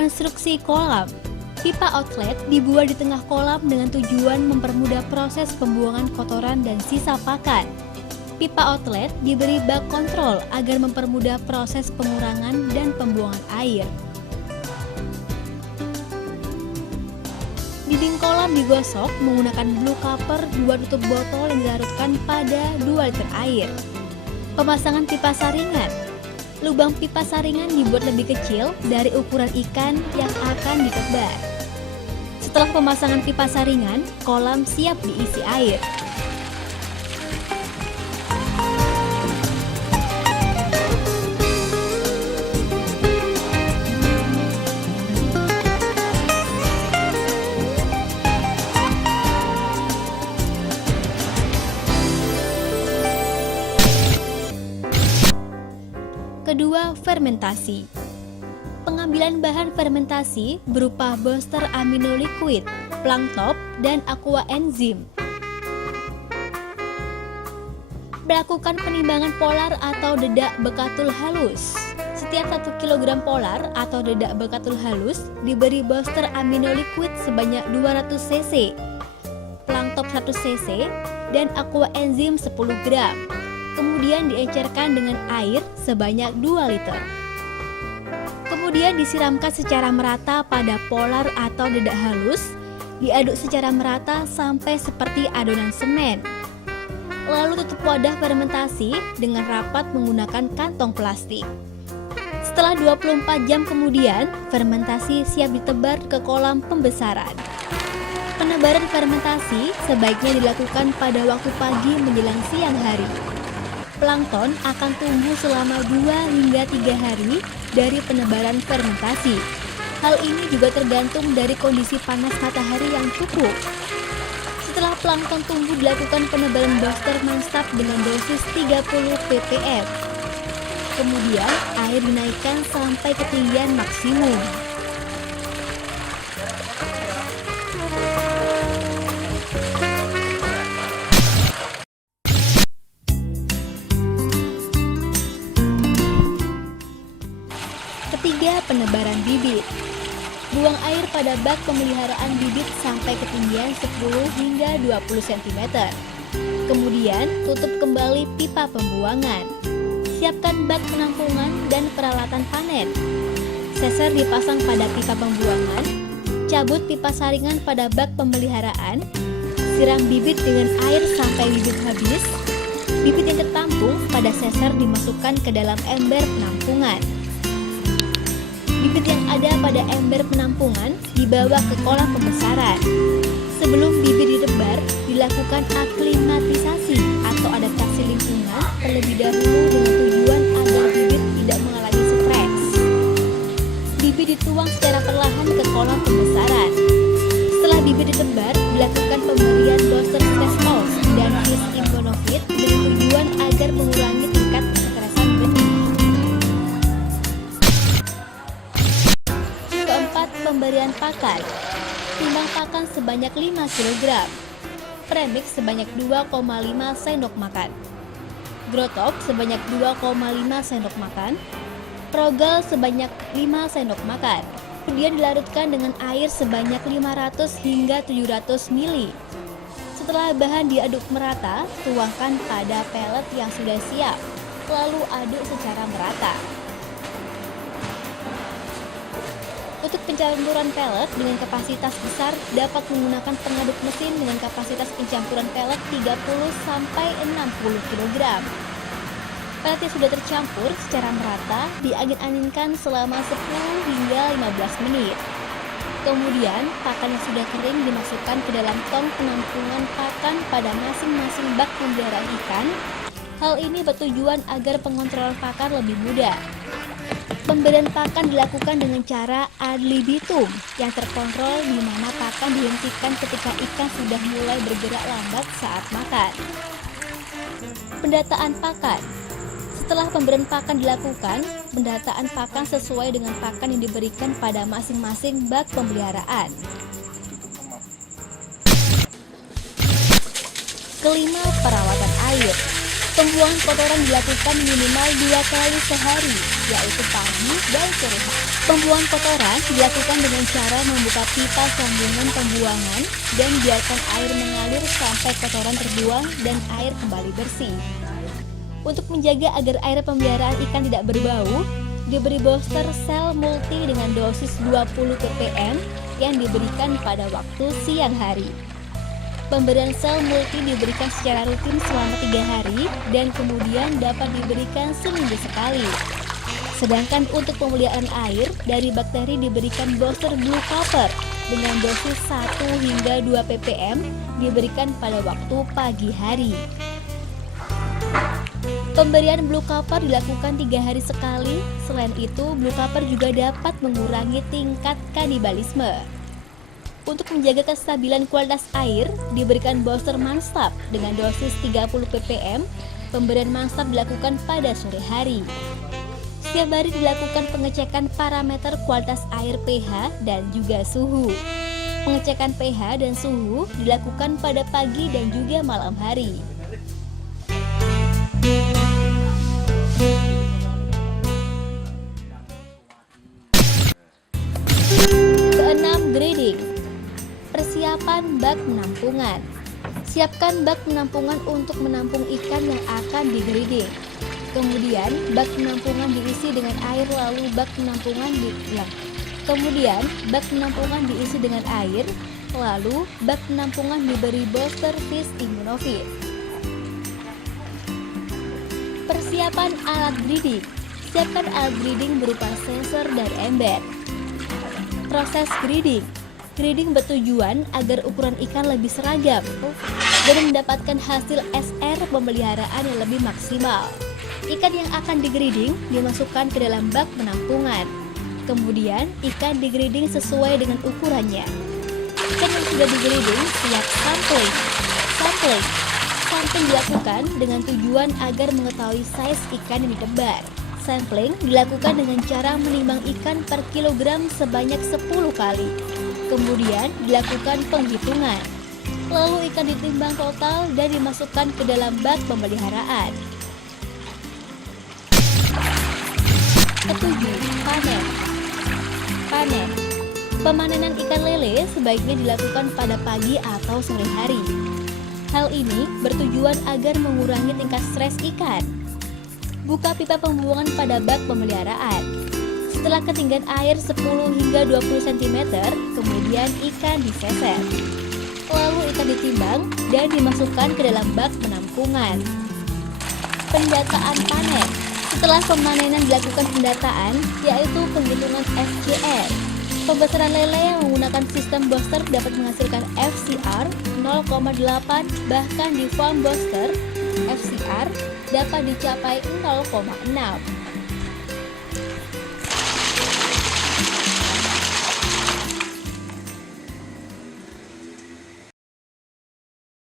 Konstruksi kolam. Pipa outlet dibuat di tengah kolam dengan tujuan mempermudah proses pembuangan kotoran dan sisa pakan. Pipa outlet diberi bak kontrol agar mempermudah proses pengurangan dan pembuangan air. Dinding kolam digosok menggunakan blue copper 2 tutup botol yang dilarutkan pada 2 liter air. Pemasangan pipa saringan. Lubang pipa saringan dibuat lebih kecil dari ukuran ikan yang akan ditebar. Setelah pemasangan pipa saringan, kolam siap diisi air. Kedua, fermentasi. Pengambilan bahan fermentasi berupa booster amino liquid, plankton, dan aqua enzim. Melakukan penimbangan polar atau dedak bekatul halus. Setiap 1 kg polar atau dedak bekatul halus diberi booster amino liquid sebanyak 200 cc, plankton 100 cc, dan aqua enzim 10 gram. Kemudian diencerkan dengan air sebanyak 2 liter. Kemudian disiramkan secara merata pada polar atau dedak halus, diaduk secara merata sampai seperti adonan semen. Lalu tutup wadah fermentasi dengan rapat menggunakan kantong plastik. Setelah 24 jam kemudian, fermentasi siap ditebar ke kolam pembesaran. Penebaran fermentasi sebaiknya dilakukan pada waktu pagi menjelang siang hari. Plankton akan tumbuh selama 2 hingga 3 hari dari penebaran fermentasi. Hal ini juga tergantung dari kondisi panas matahari yang cukup. Setelah plankton tumbuh dilakukan penebaran booster non-stop dengan dosis 30 ppm. Kemudian air dinaikkan sampai ketinggian maksimum. Ketiga, penebaran bibit. Buang air pada bak pemeliharaan bibit sampai ketinggian 10 hingga 20 cm. Kemudian, tutup kembali pipa pembuangan. Siapkan bak penampungan dan peralatan panen. Seser dipasang pada pipa pembuangan. Cabut pipa saringan pada bak pemeliharaan. Siram bibit dengan air sampai bibit habis. Bibit yang tertampung pada seser dimasukkan ke dalam ember penampungan. Bibit yang ada pada ember penampungan dibawa ke kolam pembesaran. Sebelum bibit ditebar, dilakukan aklimatisasi atau adaptasi lingkungan terlebih dahulu dengan tujuan agar bibit tidak mengalami stres. Bibit dituang secara perlahan ke kolam pembesaran. Setelah bibit ditebar, dilakukan pemberian booster stress pulse dan yeast immunofit dengan tujuan agar mengurangi tingkat kekerasan benih. Pemberian pakan. Timbang pakan sebanyak 5 kg. Premix sebanyak 2,5 sendok makan. Growtop sebanyak 2,5 sendok makan. Progal sebanyak 5 sendok makan. Kemudian dilarutkan dengan air sebanyak 500 hingga 700 ml. Setelah bahan diaduk merata, tuangkan pada pelet yang sudah siap. Lalu aduk secara merata. Untuk pencampuran pelet dengan kapasitas besar dapat menggunakan pengaduk mesin dengan kapasitas pencampuran pelet 30-60 kg. Pelet yang sudah tercampur secara merata diangin-anginkan selama 10 hingga 15 menit. Kemudian, pakan yang sudah kering dimasukkan ke dalam tong penampungan pakan pada masing-masing bak pemeliharaan ikan. Hal ini bertujuan agar pengontrolan pakan lebih mudah. Pemberian pakan dilakukan dengan cara ad libitum yang terkontrol di mana pakan dihentikan ketika ikan sudah mulai bergerak lambat saat makan. Pendataan pakan. Setelah pemberian pakan dilakukan, pendataan pakan sesuai dengan pakan yang diberikan pada masing-masing bak pemeliharaan. Kelima, perawatan air. Pembuangan kotoran dilakukan minimal 2 kali sehari, yaitu pagi dan sore hari. Pembuangan kotoran dilakukan dengan cara membuka pipa sambungan pembuangan dan biarkan air mengalir sampai kotoran terbuang dan air kembali bersih. Untuk menjaga agar air pemeliharaan ikan tidak berbau, diberi booster sel multi dengan dosis 20 ppm yang diberikan pada waktu siang hari. Pemberian sel multi diberikan secara rutin selama 3 hari dan kemudian dapat diberikan seminggu sekali. Sedangkan untuk pemeliharaan air dari bakteri diberikan booster blue copper dengan dosis 1 hingga 2 ppm diberikan pada waktu pagi hari. Pemberian blue copper dilakukan 3 hari sekali. Selain itu, blue copper juga dapat mengurangi tingkat kanibalisme. Untuk menjaga kestabilan kualitas air, diberikan booster Manstab dengan dosis 30 ppm. Pemberian Manstab dilakukan pada sore hari. Setiap hari dilakukan pengecekan parameter kualitas air pH dan juga suhu. Pengecekan pH dan suhu dilakukan pada pagi dan juga malam hari. Keenam, grading. Persiapan bak penampungan. Siapkan bak penampungan untuk menampung ikan yang akan digrading. Kemudian bak penampungan diisi dengan air lalu bak penampungan diisi dengan air lalu bak penampungan diberi booster fish immunofit. Persiapan alat breeding. Siapkan alat breeding berupa sensor dan ember. Proses breeding. Breeding bertujuan agar ukuran ikan lebih seragam dan mendapatkan hasil SR pemeliharaan yang lebih maksimal. Ikan yang akan digrading dimasukkan ke dalam bak penampungan. Kemudian ikan digrading sesuai dengan ukurannya. Ikan yang sudah digrading siap sampling. Sampling dilakukan dengan tujuan agar mengetahui size ikan yang ditebar. Sampling dilakukan dengan cara menimbang ikan per kilogram sebanyak 10 kali. Kemudian dilakukan penghitungan. Lalu ikan ditimbang total dan dimasukkan ke dalam bak pemeliharaan. Ketujuh, panen. Pemanenan ikan lele sebaiknya dilakukan pada pagi atau sore hari. Hal ini bertujuan agar mengurangi tingkat stres ikan. Buka pipa pembuangan pada bak pemeliharaan. Setelah ketinggian air 10 hingga 20 cm, kemudian ikan diseset. Lalu ikan ditimbang dan dimasukkan ke dalam bak penampungan. Pendataan panen. Setelah pemanenan dilakukan pendataan, yaitu penghitungan FCR. Pembesaran lele yang menggunakan sistem booster dapat menghasilkan FCR 0,8, bahkan di farm booster FCR dapat dicapai 0,6.